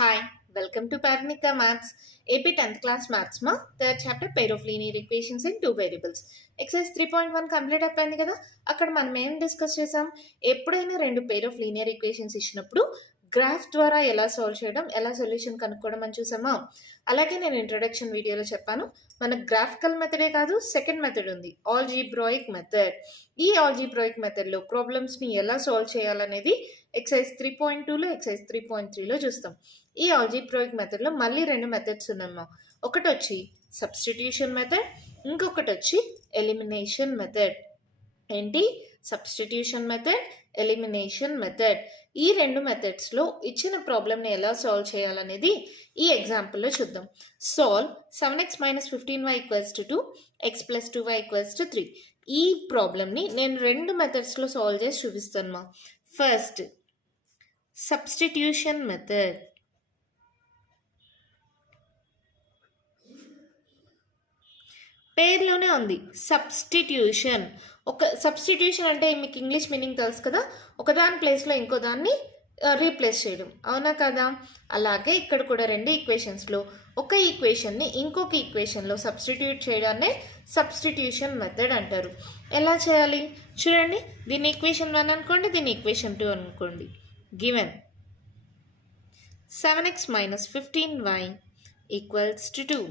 Hi, welcome to Paramita Maths. AP 10th class maths ma third chapter pair of linear equations in two variables. Exercise 3.1 complete అయిపోయింది కదా. అక్కడ మనం ఏం discuss చేసాం, ఎప్పుడైనా రెండు పేర్ ఆఫ్ లీనియర్ ఈక్వేషన్స్ ఇచ్చినప్పుడు గ్రాఫ్ ద్వారా ఎలా సాల్వ్ చేయడం, ఎలా సొల్యూషన్ కనుక్కోవడం అని చూసామా. అలాగే నేను ఇంట్రొడక్షన్ వీడియోలో చెప్పాను, మనకు గ్రాఫికల్ మెథడే కాదు సెకండ్ మెథడ్ ఉంది, ఆల్జీబ్రాయిక్ మెథడ్. ఈ ఆల్జీబ్రాయిక్ మెథడ్లో ప్రాబ్లమ్స్ని ఎలా సాల్వ్ చేయాలనేది ఎక్సైజ్ 3.2లో ఎక్సైజ్ 3.3లో చూస్తాం. ఈ ఆల్జీబ్రాయిక్ మెథడ్లో మళ్ళీ రెండు మెథడ్స్ ఉన్నాయమ్మా. ఒకటి వచ్చి సబ్స్టిట్యూషన్ మెథడ్, ఇంకొకటి వచ్చి ఎలిమినేషన్ మెథడ్. ఏంటి? Substitution method, elimination method. ఈ రెండు మెథడ్స్లో ఇచ్చిన ప్రాబ్లమ్ని ఎలా సాల్వ్ చేయాలనేది ఈ ఎగ్జాంపుల్లో చూద్దాం. Solve 7x - 15y = 2, x + 2y = 3. ఈ ప్రాబ్లమ్ని నేను రెండు మెథడ్స్లో సాల్వ్ చేసి చూపిస్తాను మా. First substitution method. పేర్లోనే ఉంది సబ్స్టిట్యూషన్. ఒక సబ్స్టిట్యూషన్ అంటే మీకు ఇంగ్లీష్ మీనింగ్ తెలుసు కదా, ఒకదాని ప్లేస్లో ఇంకో దాన్ని రీప్లేస్ చేయడం, అవునా కదా? అలాగే ఇక్కడ కూడా రెండు ఈక్వేషన్స్లో ఒక ఈక్వేషన్ని ఇంకొక ఈక్వేషన్లో సబ్స్టిట్యూట్ చేయడాన్నే సబ్స్టిట్యూషన్ మెథడ్ అంటారు. ఎలా చేయాలి చూడండి. దీన్ని ఈక్వేషన్ 1 అనుకోండి, దీన్ని ఈక్వేషన్ 2 అనుకోండి. Given 7x - 15y = 2.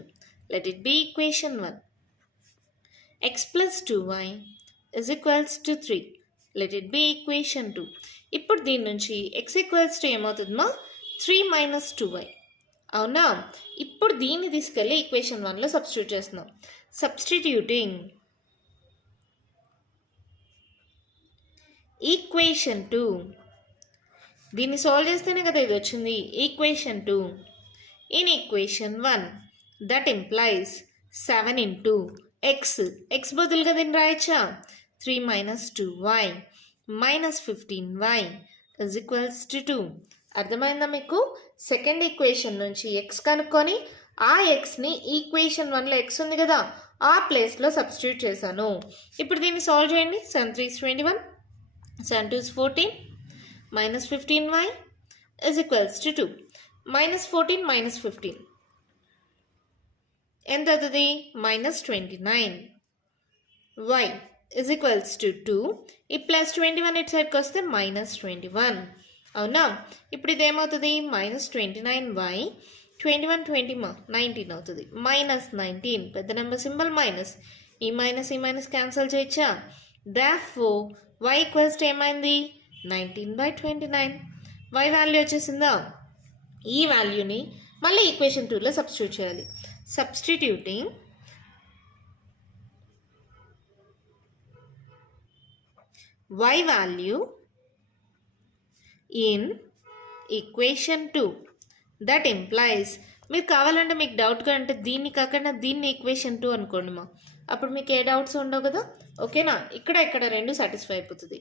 Let it be equation 1. x + 2y = 3. Let it be equation 2. ఇప్పుడు దీని నుంచి x = ఏమవుతుందమ్మా? 3 - 2y. అవునా? ఇప్పుడు దీన్ని తీసుకెళ్ళి ఈక్వేషన్ 1లో సబ్స్టిట్యూట్ చేస్తున్నాం. Substituting equation 2. దీన్ని సాల్వ్ చేస్తేనే కదా ఇది వచ్చింది, equation 2. In equation 1 that implies 7 into x బదులుగా దీన్ని రాయచ్చా? 3 - 2y - 15y = 2. అర్థమైందా మీకు? సెకండ్ ఈక్వేషన్ నుంచి x కనుక్కొని ఆ xని ఈక్వేషన్ 1లో x ఉంది కదా ఆ ప్లేస్లో సబ్స్టిట్యూట్ చేశాను. ఇప్పుడు దీన్ని సాల్వ్ చేయండి. 7 3 is 21, 7 2 is 14, -15y = 2. -14 - 15 ఎంత అవుతుంది? -29. y = 2. ఈ +21 ఇటు సైడ్కి వస్తే -21. అవునా? ఇప్పుడు ఇది ఏమవుతుంది? -29y 21 20 19 అవుతుంది. -19 పెద్ద నెంబర్ సింబల్ మైనస్, ఈ మైనస్ క్యాన్సిల్ చేయొచ్చా? therefore y = ఏమైంది? 19/29. y వాల్యూ వచ్చేసిందా? ఈ వాల్యూని మళ్ళీ ఈక్వేషన్ 2లో సబ్స్టిట్యూట్ చేయాలి. Substituting y value in equation 2 that implies, మీరు కావాలంటే మీకు డౌట్గా అంటే దీన్ని కాకుండా దీన్ని ఈక్వేషన్ 2 అనుకోండి మా, అప్పుడు మీకు ఏ డౌట్స్ ఉండవు కదా, ఓకేనా? ఇక్కడ రెండు సాటిస్ఫై అయిపోతుంది.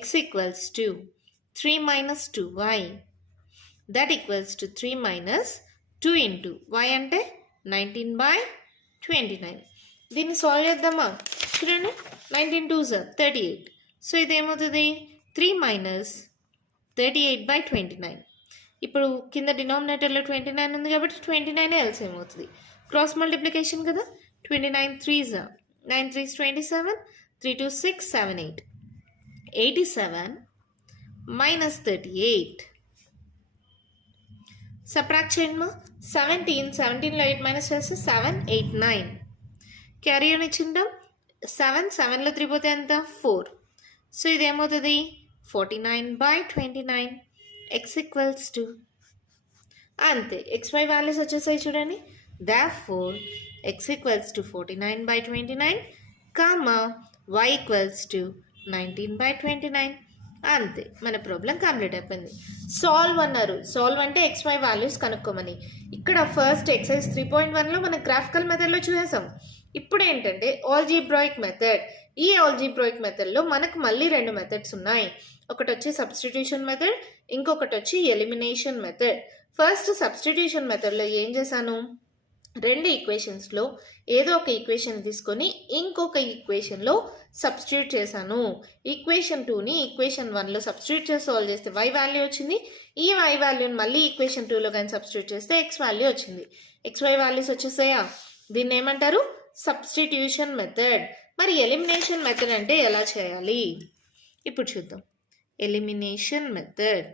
x = 3 - 2y that equals to 3 - 2 into y అంటే 19/29. దీన్ని సాల్వ్ చేద్దామా? చూడండి, 19 2s 38. సో ఇదేమవుతుంది? 3 - 38/29. ఇప్పుడు కింద డినామినేటర్లో 29 ఉంది కాబట్టి 29 ఎల్సిఎం అవుతుంది. క్రాస్ మల్టిప్లికేషన్ కదా. 29 3s 9 3s 27, 3 2 6 7 8, 87 - 38. సబ్ట్రాక్ట్ చేయండి. 17లో 8 మైనస్ చేస్తే 7 8 9. Carry on ఇచ్చిందాం. 7లో 3 పోతే ఎంత? 4. సో ఇదేమవుతుంది? 49/29. x = అంతే. xy వాల్యూస్ వచ్చేసాయి చూడండి. therefore x = 49/29, y = 19/29. అంతే, మన ప్రాబ్లం కంప్లీట్ అయిపోయింది. సాల్వ్ అన్నారు. సాల్వ్ అంటే xy వాల్యూస్ కనుక్కోమని. ఇక్కడ ఫస్ట్ ఎక్సైజ్ 3.1లో మనం గ్రాఫికల్ మెథడ్లో చూసాం. ఇప్పుడు ఏంటంటే ఆల్జీబ్రాయిక్ మెథడ్. ఈ ఆల్జీబ్రాయిక్ మెథడ్లో మనకు మళ్ళీ రెండు మెథడ్స్ ఉన్నాయి. ఒకటి వచ్చి సబ్స్టిట్యూషన్ మెథడ్, ఇంకొకటి వచ్చి ఎలిమినేషన్ మెథడ్. ఫస్ట్ సబ్స్టిట్యూషన్ మెథడ్లో ఏం చేశాను, రెండు ఈక్వేషన్స్లో ఏదో ఒక ఈక్వేషన్ తీసుకొని ఇంకొక ఈక్వేషన్లో సబ్స్టిట్యూట్ చేశాను. ఈక్వేషన్ 2ని ఈక్వేషన్ 1లో సబ్స్టిట్యూట్ చేసి సాల్వ్ చేస్తే y వాల్యూ వచ్చింది. ఈ y వాల్యూని మళ్ళీ ఈక్వేషన్ 2లో కానీ సబ్స్టిట్యూట్ చేస్తే x వాల్యూ వచ్చింది. xy వాల్యూస్ వచ్చేసాయా? దీన్ని ఏమంటారు? Substitution method. మరి ఎలిమినేషన్ మెథడ్ అంటే ఎలా చేయాలి ఇప్పుడు చూద్దాం. ఎలిమినేషన్ మెథడ్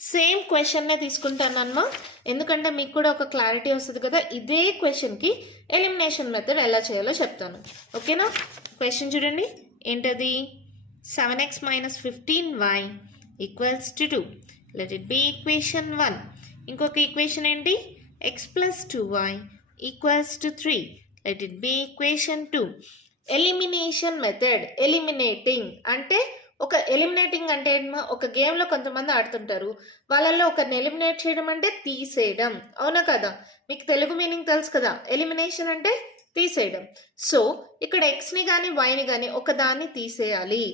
సేమ్ క్వశ్చన్నే తీసుకుంటానమ్మా, ఎందుకంటే మీకు కూడా ఒక క్లారిటీ వస్తుంది కదా. ఇదే క్వశ్చన్కి ఎలిమినేషన్ మెథడ్ ఎలా చేయాలో చెప్తాను, ఓకేనా? క్వశ్చన్ చూడండి, ఏంటది? 7x minus 15y equals to 2. Let it be equation 1. ఇంకొక ఈక్వేషన్ ఏంటి? x plus 2y equals to 3. Let it be equation 2. Elimination method, eliminating అంటే ఒక ఎలిమినేటింగ్ అంటే ఒక గేమ్లో కొంతమంది ఆడుతుంటారు, వాళ్ళల్లో ఒకరిని ఎలిమినేట్ చేయడం అంటే తీసేయడం, అవునా కదా? మీకు తెలుగు మీనింగ్ తెలుసు కదా, ఎలిమినేషన్ అంటే తీసేయడం. సో ఇక్కడ ఎక్స్ని కానీ వైని కానీ ఒకదాన్ని తీసేయాలి.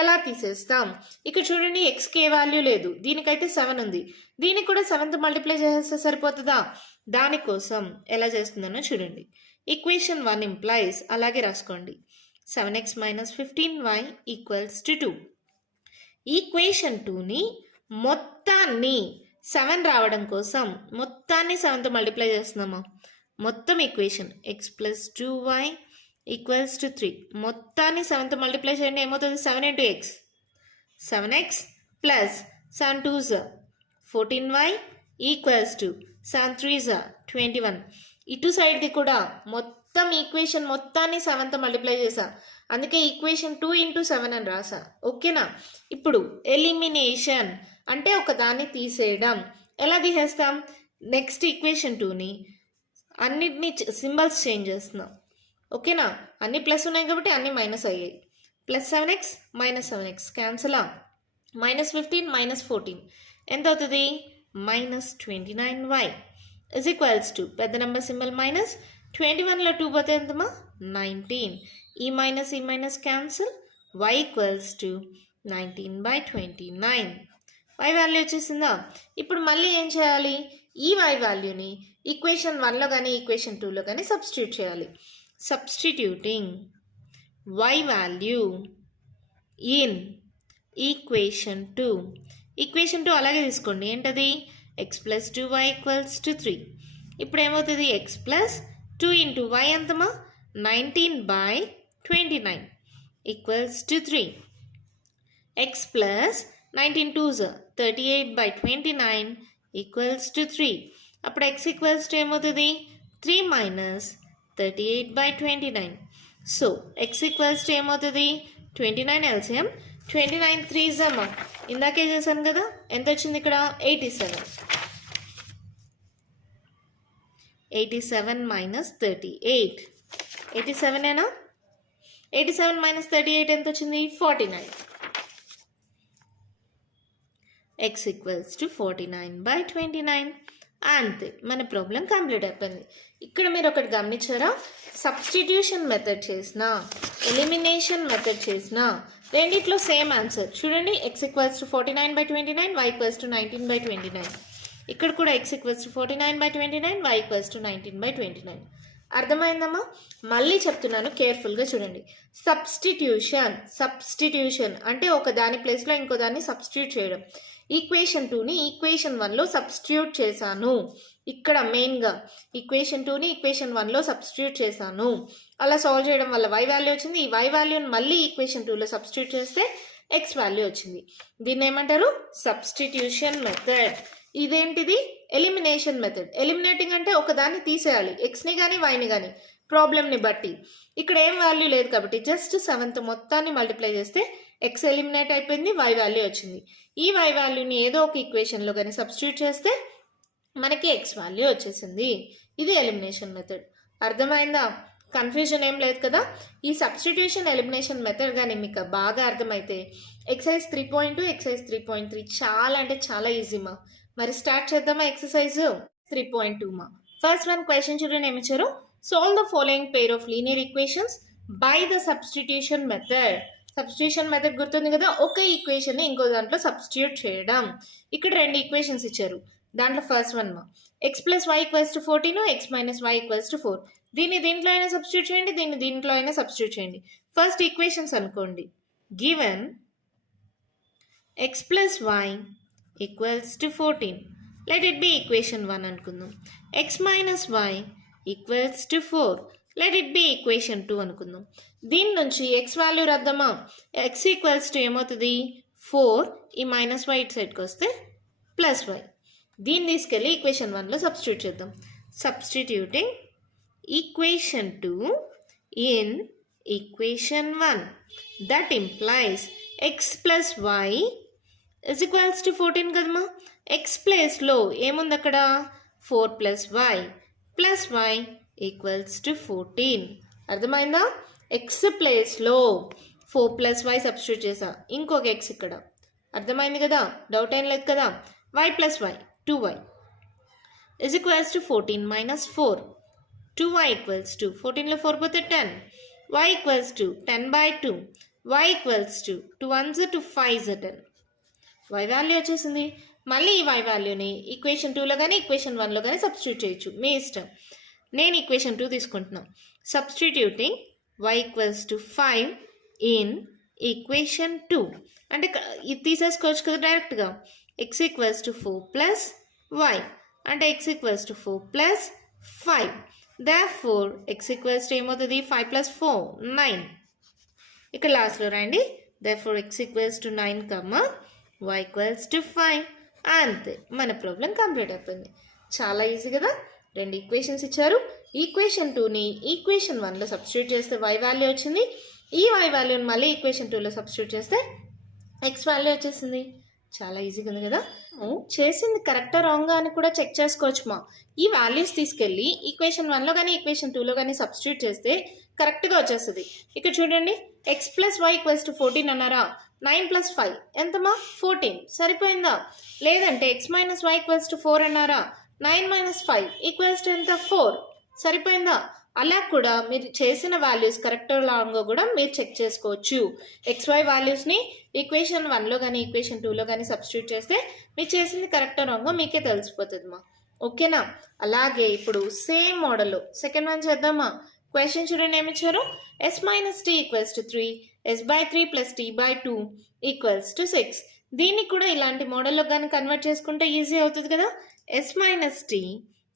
ఎలా తీసేస్తాం? ఇక్కడ చూడండి, ఎక్స్కి ఏ వాల్యూ లేదు, దీనికైతే 7 ఉంది, దీనికి కూడా 7తో మల్టిప్లై చేస్తే సరిపోతుందా? దానికోసం ఎలా చేస్తుందనో చూడండి. ఈక్వేషన్ 1 ఇంప్లైస్, అలాగే రాసుకోండి, 7x minus 15y equals to 2. Equation 2ని మొత్తాన్ని 7 రావడం కోసం మొత్తాన్ని 7తో మల్టిప్లై చేస్తున్నామా? మొత్తం equation x plus 2y equals to 3 మొత్తాన్ని 7తో మల్టిప్లై చేయండి, ఏమవుతుంది? 7 into x, 7x plus 7 2s 14y equals to 7 3s 21. ఇటు సైడ్ది కూడా మొత్తం ఈక్వేషన్ మొత్తాన్ని 7తో మల్టిప్లై చేసా, అందుకే ఈక్వేషన్ 2 into 7 అని రాసా, ఓకేనా? ఇప్పుడు ఎలిమినేషన్ అంటే ఒక దాన్ని తీసేయడం. ఎలా తీసేస్తాం? నెక్స్ట్ ఈక్వేషన్ 2ని అన్నిటినీ సింబల్స్ చేంజ్ చేస్తున్నాం, ఓకేనా? అన్ని ప్లస్ ఉన్నాయి కాబట్టి అన్ని మైనస్ అయ్యాయి. ప్లస్ 7x మైనస్ 7x క్యాన్సలా, మైనస్ 15 మైనస్ 14 ఎంత అవుతుంది? Minus 29y is equals to పెద్ద నెంబర్ సింబల్ మైనస్, 21లో 2 పోతే ఎంతమా? 19. ఈ minus cancel, y equals to 19/29. y value వచ్చేసిందా? ఇప్పుడు మళ్ళీ ఏం చేయాలి? ఈ y వాల్యూని ఈక్వేషన్ 1లో కానీ ఈక్వేషన్ 2లో కానీ సబ్స్టిట్యూట్ చేయాలి. Substituting y value in equation 2. Equation 2 అలాగే తీసుకోండి, ఏంటది? x plus 2y equals to 3. ఇప్పుడు ఏమవుతుంది? x plus 2 into y ఎంతమా? 19/29 equals to 3. x plus 19 2s 38/29 equals to 3. అప్పుడు x equals to ఏమవుతుంది? 3 minus 38/29. So x equals to ఏమవుతుంది? 29 LCM 29 3s అమ్మా, ఇందాకే చేశాను కదా, ఎంత వచ్చింది ఇక్కడ? 87 minus 38, 87 ఏనా? 87 minus 38 ఎంత వచ్చింది? 49. x equals to 49/29. అంతే, మన ప్రాబ్లం కంప్లీట్ అయిపోయింది. ఇక్కడ మీరు ఒకటి గమనించారా? సబ్స్టిట్యూషన్ మెథడ్ చేసిన, ఎలిమినేషన్ మెథడ్ చేసిన రెండిట్లో సేమ్ ఆన్సర్. చూడండి, x equals to 49/29, y equals to 19/29. ఇక్కడ కూడా x equals to 49/29, y equals to 19/29. అర్థమైందమ్మా? మళ్ళీ చెప్తున్నాను, కేర్ఫుల్గా చూడండి. సబ్స్టిట్యూషన్ అంటే ఒక దాని ప్లేస్లో ఇంకో దాన్ని సబ్స్టిట్యూట్ చేయడం. ఈక్వేషన్ 2ని ఈక్వేషన్ 1లో సబ్స్టిట్యూట్ చేశాను. ఇక్కడ మెయిన్గా ఈక్వేషన్ 2ని ఈక్వేషన్ 1లో సబ్స్టిట్యూట్ చేశాను. అలా సాల్వ్ చేయడం వల్ల y వాల్యూ వచ్చింది. ఈ y వాల్యూని మళ్ళీ ఈక్వేషన్ 2లో సబ్స్టిట్యూట్ చేస్తే x వాల్యూ వచ్చింది. దీన్ని ఏమంటారు? Substitution method. ఇదేంటిది? Elimination method. ఎలిమినేటింగ్ అంటే ఒక దాన్ని తీసేయాలి, ఎక్స్ని కానీ వైని కానీ ప్రాబ్లమ్ని బట్టి. ఇక్కడ ఏం వాల్యూ లేదు కాబట్టి జస్ట్ 7తో మొత్తాన్ని మల్టిప్లై చేస్తే ఎక్స్ ఎలిమినేట్ అయిపోయింది, y వాల్యూ వచ్చింది. ఈ y వాల్యూని ఏదో ఒక ఈక్వేషన్లో కానీ సబ్స్టిట్యూట్ చేస్తే మనకి x వాల్యూ వచ్చేసింది. ఇది ఎలిమినేషన్ మెథడ్. అర్థమైందా? కన్ఫ్యూజన్ ఏం లేదు కదా? ఈ సబ్స్టిట్యూషన్ ఎలిమినేషన్ మెథడ్ కానీ మీకు బాగా అర్థమైతే ఎక్సర్సైజ్ 3.2 ఎక్సర్సైజ్ 3.3 చాలా అంటే చాలా ఈజీ మా. మరి స్టార్ట్ చేద్దామా ఎక్సర్సైజ్ 3.2 మా. ఫస్ట్ వన్ క్వశ్చన్ చూడండి, ఏమి ఇచ్చారు? Solve the following pair of linear equations by the substitution method. Substitution method గుర్తుంది కదా, ఒక ఈక్వేషన్ని ఇంకో దాంట్లో సబ్స్టిట్యూట్ చేయడం. ఇక్కడ 2 ఈక్వేషన్స్ ఇచ్చారు. దాంట్లో first one x plus y equals to 14, x minus y equals to 4. దీన్ని దీంట్లో అయినా సబ్స్టిట్యూట్ చేయండి, దీన్ని దీంట్లో అయినా సబ్స్టిట్యూట్ చేయండి. ఫస్ట్ ఈక్వేషన్స్ అనుకోండి. Given x plus y equals to 14, let it be equation 1 అనుకుందాం. X minus y equals to 4, let it be equation 2 అనుకుందాం. దీని నుంచి ఎక్స్ వాల్యూ రద్దమా, ఎక్స్ ఈక్వల్స్ టు ఏమవుతుంది 4, ఈ మైనస్ వై ఇటు సైడ్కి వస్తే ప్లస్ వై. దీన్ని తీసుకెళ్ళి ఈక్వేషన్ 1లో సబ్స్టిట్యూట్ చేద్దాం. Substituting equation 2 in equation 1, that implies x plus y is equals to 14 కదమ్మా. ఎక్స్ ప్లేస్లో ఏముంది అక్కడ 4 ప్లస్ వై ఈక్వల్స్ టు 14. అర్థమైందా? ఎక్స్ ప్లేస్లో 4 ప్లస్ వై సబ్స్టిట్యూట్ చేసా, ఇంకొక ఎక్స్ ఇక్కడ. అర్థమైంది కదా, డౌట్ ఏం లేదు కదా. Y plus y 2y is equals to 14 minus 4. 2y equals to 14లో 4 పోతే 10. y equals to 10 by 2. y equals to 2 1s 2 5s 10. y value వచ్చేసింది. మళ్ళీ ఈ y వాల్యూని ఈక్వేషన్ 2లో కానీ ఈక్వేషన్ 1లో కానీ సబ్స్టిట్యూట్ చేయొచ్చు, మీ ఇష్టం. నేను ఈక్వేషన్ 2 తీసుకుంటున్నాను. Substituting y equals to 5 in equation 2, అంటే ఇది తీసేసుకోవచ్చు కదా డైరెక్ట్గా. x equals to 4 plus y, అంటే x equals to 4 plus 5. Therefore x equals to ఏమవుతుంది 5 plus 4 9. ఇక్కడ లాస్ట్లో రాయండి. Therefore x equals to 9, y equals to 5. అంతే, మన ప్రాబ్లం కంప్లీట్ అయిపోయింది. చాలా ఈజీ కదా. 2 ఈక్వేషన్స్ ఇచ్చారు. ఈక్వేషన్ 2ని ఈక్వేషన్ 1లో సబ్స్టిట్యూట్ చేస్తే y వాల్యూ వచ్చింది. ఈ y వాల్యూని మళ్ళీ ఈక్వేషన్ 2లో సబ్స్టిట్యూట్ చేస్తే x వాల్యూ వచ్చేసింది. చాలా ఈజీగా ఉంది కదా. చేసింది కరెక్టా రాంగా అని కూడా చెక్ చేసుకోవచ్చు మా. ఈ వాల్యూస్ తీసుకెళ్ళి ఈక్వేషన్ 1లో కానీ ఈక్వేషన్ 2లో కానీ సబ్స్టిట్యూట్ చేస్తే కరెక్ట్గా వచ్చేస్తుంది. ఇక్కడ చూడండి, x plus y equals to 14 అన్నారా, 9 ప్లస్ 5 ఎంతమా 14, సరిపోయిందా? లేదంటే x minus y equals to 4 అన్నారా, 9 మైనస్ 5 ఈక్వల్స్ టు ఎంత 4, సరిపోయిందా? అలా కూడా మీరు చేసిన వాల్యూస్ కరెక్ట్ లాంగో కూడా మీరు చెక్ చేసుకోవచ్చు. XY వాల్యూస్ని ఈక్వేషన్ 1లో కానీ ఈక్వేషన్ 2లో కానీ సబ్స్టిట్యూట్ చేస్తే మీరు చేసింది కరెక్ట్ రాంగో మీకే తెలిసిపోతుంది మా. ఓకేనా? అలాగే ఇప్పుడు సేమ్ మోడల్లో సెకండ్ వన్ చేద్దామా. క్వశ్చన్ చూడండి ఏమి ఇచ్చారు. s minus t equals to 3, s/3 plus t/2 equals to 6. దీన్ని కూడా ఇలాంటి మోడల్లో కానీ కన్వర్ట్ చేసుకుంటే ఈజీ అవుతుంది కదా. s minus t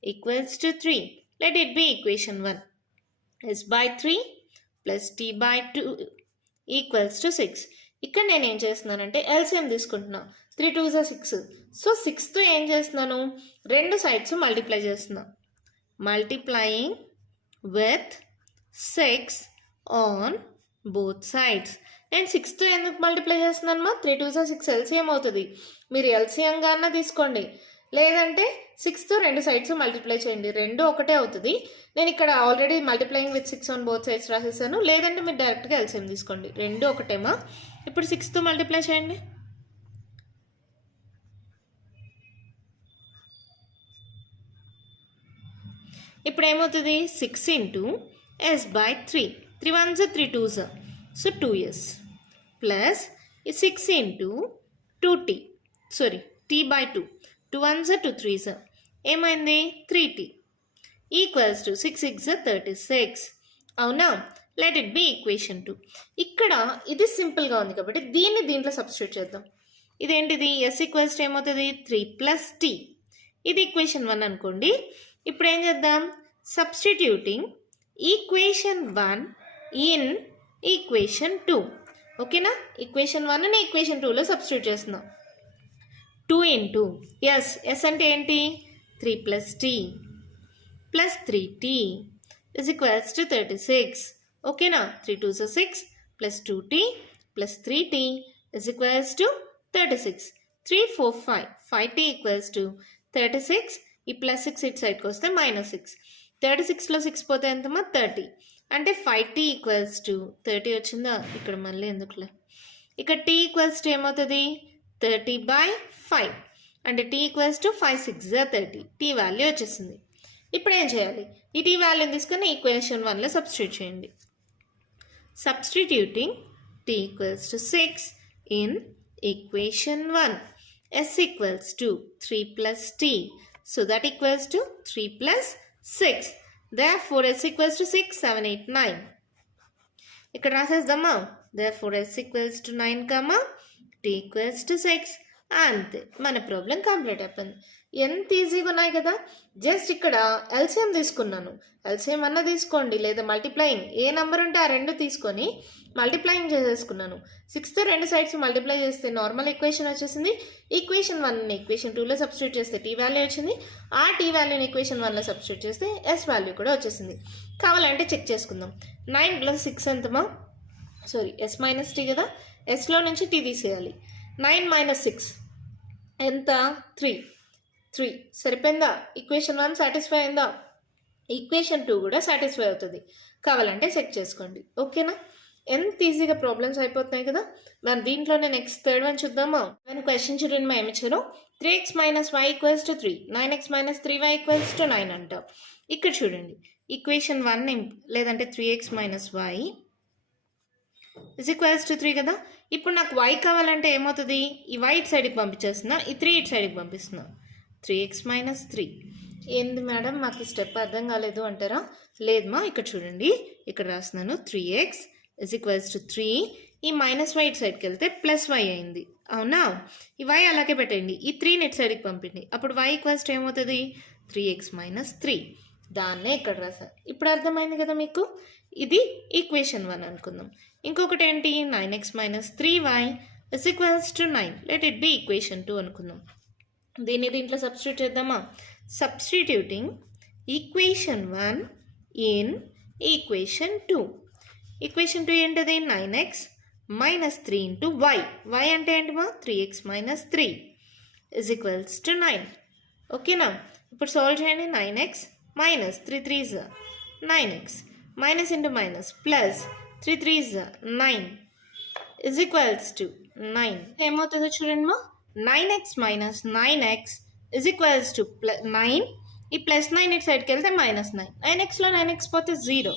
equals to 3, let it be equation 1. s/3 plus t/2 equals to 6. ఇక్కడ నేను ఏం చేస్తున్నానంటే LCM తీసుకుంటున్నా. 3 2s are 6. సో 6తో ఏం చేస్తున్నాను, 2 సైడ్స్ మల్టిప్లై చేస్తున్నా. Multiplying with 6 on both sides. నేను 6తో ఎందుకు మల్టిప్లై చేస్తున్నాను మా, 3 2s are 6 LCM అవుతుంది. మీరు LCMగా అన్నా తీసుకోండి, లేదంటే 6తో 2 సైడ్స్ మల్టిప్లై చేయండి, 2 ఒకటే అవుతుంది. నేను ఇక్కడ already multiplying with 6 on both sides రాసేసాను. లేదంటే మీరు డైరెక్ట్గా ఎల్సిఎం తీసుకోండి, 2 ఒకటేమా. ఇప్పుడు 6తో మల్టిప్లై చేయండి. ఇప్పుడు ఏమవుతుంది, 6 into s/3, 3 1s 3 2s, so 2s plus 6 into 2t, sorry t/2, 2 1s 2 3s, ఏమైంది 3t ఈక్వల్స్ టు 6 6 36. అవునా? Let it be equation 2. ఇక్కడ ఇది సింపుల్గా ఉంది కాబట్టి దీన్ని దీంట్లో సబ్స్టిట్యూట్ చేద్దాం. ఇదేంటిది, s ఈక్వల్స్ టు ఏమవుతుంది 3 ప్లస్ t. ఇది ఈక్వేషన్ 1 అనుకోండి. ఇప్పుడు ఏం చేద్దాం, సబ్స్టిట్యూటింగ్ ఈక్వేషన్ 1 ఇన్ ఈక్వేషన్ 2. ఓకేనా? ఈక్వేషన్ 1ని ఈక్వేషన్ 2లో సబ్స్టిట్యూట్ చేస్తున్నాం. 2 ఇంటూ s అంటే ఏంటి 3 plus t plus 3t is equals to 36. ఓకేనా? 3 2s are 6 plus 2t plus 3t is equals to 36. 3 4 5, 5t equals to 36. ఈ ప్లస్ 6 ఇటు సైడ్కి వస్తే మైనస్ 6. 36లో 6 పోతే ఎంతమా 30, అంటే 5t ఈక్వల్స్ టు 30 వచ్చిందా. ఇక్కడ మళ్ళీ ఎందుకులే, ఇక్కడ t ఈక్వల్స్ టు ఏమవుతుంది 30/5, అంటే t equals to 5 6 30. t value వచ్చేసింది. ఇప్పుడు ఏం చేయాలి, ఈ t వాల్యూని తీసుకొని ఈక్వేషన్ 1లో సబ్స్టిట్యూట్ చేయండి. Substituting t equals to 6 in equation 1. S equals to 3 plus t. So that equals to 3 plus 6. Therefore, S equals to 6, 7, 8, 9. ఇక్కడ రాసేద్దామా? Therefore, S equals to 9, t equals to 6. అంతే, మన ప్రాబ్లం కంప్లీట్ అయిపోయింది. ఎంత ఈజీగా ఉన్నాయి కదా. జస్ట్ ఇక్కడ ఎల్సిఎం తీసుకున్నాను. ఎల్సిఎం అన్న తీసుకోండి, లేదా మల్టిప్లయింగ్ ఏ నెంబర్ ఉంటే ఆ రెండు తీసుకొని మల్టిప్లయింగ్ చేసేసుకున్నాను. 6తో రెండు సైడ్స్ మల్టిప్లై చేస్తే నార్మల్ ఈక్వేషన్ వచ్చేసింది. ఈక్వేషన్ 1ని ఈక్వేషన్ 2లో సబ్స్టిట్యూట్ చేస్తే టీ వాల్యూ వచ్చింది. ఆ టీ వాల్యూని ఈక్వేషన్ 1లో సబ్స్టిట్యూట్ చేస్తే ఎస్ వాల్యూ కూడా వచ్చేసింది. కావాలంటే చెక్ చేసుకుందాం. 9 + 6 ఎంతమా? సారీ, ఎస్ మైనస్ టీ కదా. ఎస్లో నుంచి టీ తీసేయాలి. 9 - 6 ఎంత? 3 సరిపోయిందా? ఈక్వేషన్ 1 సాటిస్ఫై అయిందా? ఈక్వేషన్ 2 కూడా సాటిస్ఫై అవుతుంది. కావాలంటే చెక్ చేసుకోండి. ఓకేనా? ఎంత ఈజీగా ప్రాబ్లమ్స్ అయిపోతున్నాయి కదా. మరి దీంట్లోనే నెక్స్ట్ థర్డ్ వన్ చూద్దామా. నేను క్వశ్చన్ చూడండి, మా ఏమిచ్చారు? 3x - y = 3, 9x - 3y = 9 అంట. ఇక్కడ చూడండి, ఈక్వేషన్ 1 లేదంటే 3x - y = 3 కదా. ఇప్పుడు నాకు y కావాలంటే ఏమవుతుంది? ఈ y ఇటు సైడ్కి పంపించేస్తున్నా, ఈ 3 ఇటు సైడ్కి పంపిస్తున్నా. 3x - 3. ఏంది మేడం మాకు ఈ స్టెప్ అర్థం కాలేదు అంటారా? లేదమ్మా, ఇక్కడ చూడండి, ఇక్కడ రాస్తున్నాను. 3x = 3. ఈ -y ఇటు సైడ్కి వెళ్తే +y అయింది. అవునా? ఈ y అలాగే పెట్టండి, ఈ 3ని ఇటు సైడ్కి పంపిండి. అప్పుడు y = ఏమవుతుంది? 3x - 3. దాన్నే ఇక్కడ రాసా. ఇప్పుడు అర్థమైంది కదా మీకు. ఇది ఈక్వేషన్ 1 అనుకుందాం. ఇంకొకటి ఏంటి? 9x - 3y = 9. Let it be equation 2 అనుకుందాం. దీన్ని దీంట్లో సబ్స్టిట్యూట్ చేద్దామా? Substituting equation 1 in equation 2. Equation 2 ఏంటది? 9x - 3 × y. y అంటే ఏంటమా? 3x - 3 = 9. ఓకేనా? ఇప్పుడు సాల్వ్ చేయండి. 9x - 3 3s 9x, minus into minus plus 3 3s 9 = 9. ఏమవుతుందో చూడండి మా. 9x - 9x = 9. ఈ +9 ఇటు సైడ్కి వెళ్తే -9. 9xలో 9x పోతే 0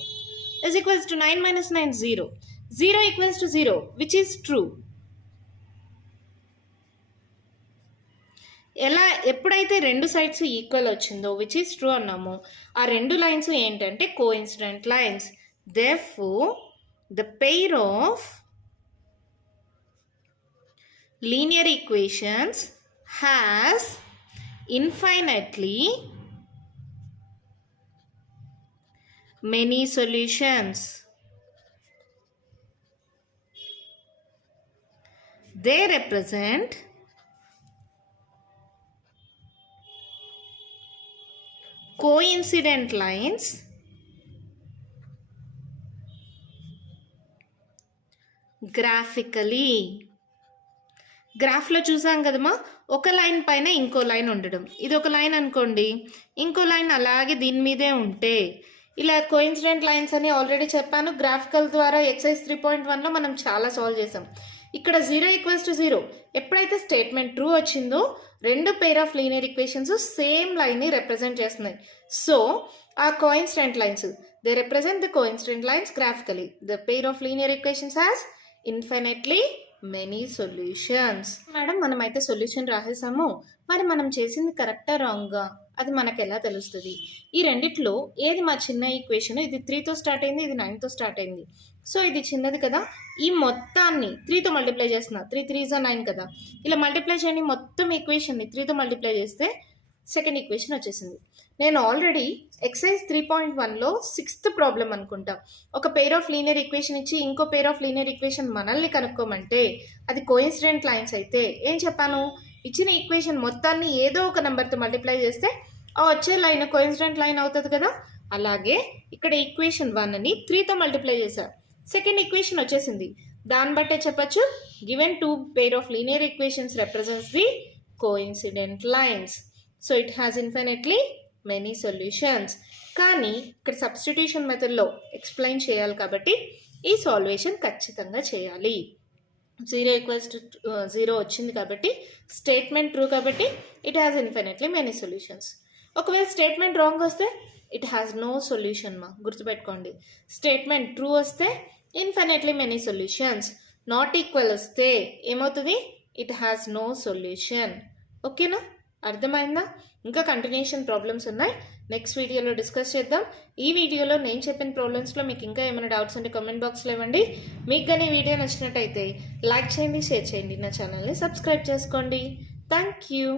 = 9 - 9 0. 0 = 0, which is true. ఎప్పుడైతే రెండు సైడ్స్ ఈక్వల్ వచ్చిందో విచ్ ఈస్ ట్రూ అన్నామో, ఆ రెండు లైన్స్ ఏంటంటే coincident lines. Therefore the pair of linear equations has infinitely many solutions. They represent coincident lines graphically. గ్రాఫ్లో చూసాం కదమ్మా, ఒక లైన్ పైన ఇంకో లైన్ ఉండడం. ఇది ఒక లైన్ అనుకోండి, ఇంకో లైన్ అలాగే దీని మీదే ఉంటే ఇలా కోఇన్సిడెంట్ లైన్స్ అని ఆల్రెడీ చెప్పాను. గ్రాఫికల్ ద్వారా ఎక్సైజ్ 3.1లో మనం చాలా సాల్వ్ చేసాం. ఇక్కడ 0 = 0 ఎప్పుడైతే స్టేట్మెంట్ ట్రూ వచ్చిందో రెండు pair of linear equations same లైన్ని రిప్రజెంట్ చేస్తున్నాయి. సో ఆ coincident lines, they represent the coincident lines graphically. The pair of linear equations has infinitely many solutions. Madam మనమైతే సొల్యూషన్ రాసేసాము, మరి మనం చేసింది కరెక్టా రాంగ్గా అది మనకు ఎలా తెలుస్తుంది? ఈ రెండిట్లో ఏది మా చిన్న ఈక్వేషన్? ఇది 3తో స్టార్ట్ అయింది, ఇది 9తో స్టార్ట్ అయింది. సో ఇది చిన్నది కదా. ఈ మొత్తాన్ని 3తో మల్టిప్లై చేస్తున్నా. 3 3s 9 కదా. ఇలా మల్టిప్లై చేయండి. మొత్తం ఈక్వేషన్ని 3తో మల్టిప్లై చేస్తే సెకండ్ ఈక్వేషన్ వచ్చేసింది. నేను ఆల్రెడీ ఎక్సైజ్ 3.1లో 6th ప్రాబ్లం అనుకుంటా, ఒక పెయిర్ ఆఫ్ లీనియర్ ఈక్వేషన్ ఇచ్చి ఇంకో పెయిర్ ఆఫ్ లీనియర్ ఈక్వేషన్ మనల్ని కనుక్కోమంటే అది కోఇన్సిడెంట్ లైన్స్ అయితే ఏం చెప్పాను? ఇచ్చిన ఈక్వేషన్ మొత్తాన్ని ఏదో ఒక నెంబర్తో మల్టిప్లై చేస్తే ఆ వచ్చే లైన్ కోఇన్సిడెంట్ లైన్ అవుతుంది కదా. అలాగే ఇక్కడ ఈక్వేషన్ 1ని 3తో మల్టిప్లై చేశారు, సెకండ్ ఈక్వేషన్ వచ్చేసింది. దాన్ని బట్టే చెప్పచ్చు given 2 pair of linear equations represents the coincident lines. So it has infinitely many solutions. కానీ ఇక్కడ సబ్స్టిట్యూషన్ మెథడ్లో ఎక్స్ప్లెయిన్ చేయాలి కాబట్టి ఈ సాల్వేషన్ ఖచ్చితంగా చేయాలి. 0 = 0 వచ్చింది కాబట్టి స్టేట్మెంట్ ట్రూ కాబట్టి it has infinitely many solutions. ఒకవేళ స్టేట్మెంట్ రాంగ్ వస్తే ఇట్ హ్యాస్ నో సొల్యూషన్. మా గుర్తుపెట్టుకోండి, స్టేట్మెంట్ ట్రూ వస్తే infinitely many solutions, not equal వస్తే ఏమవుతుంది? It has no solution. ఓకేనా? అర్థమైందా? ఇంకా కంటిన్యూషన్ ప్రాబ్లమ్స్ ఉన్నాయి, నెక్స్ట్ వీడియోలో డిస్కస్ చేద్దాం. ఈ వీడియోలో నేను చెప్పిన ప్రాబ్లమ్స్లో మీకు ఇంకా ఏమైనా డౌట్స్ ఉంటే కామెంట్ బాక్స్లో ఇవ్వండి. మీకు కానీ వీడియో నచ్చినట్టయితే లైక్ చేయండి, షేర్ చేయండి, నా ఛానల్ని సబ్స్క్రైబ్ చేసుకోండి. Thank you.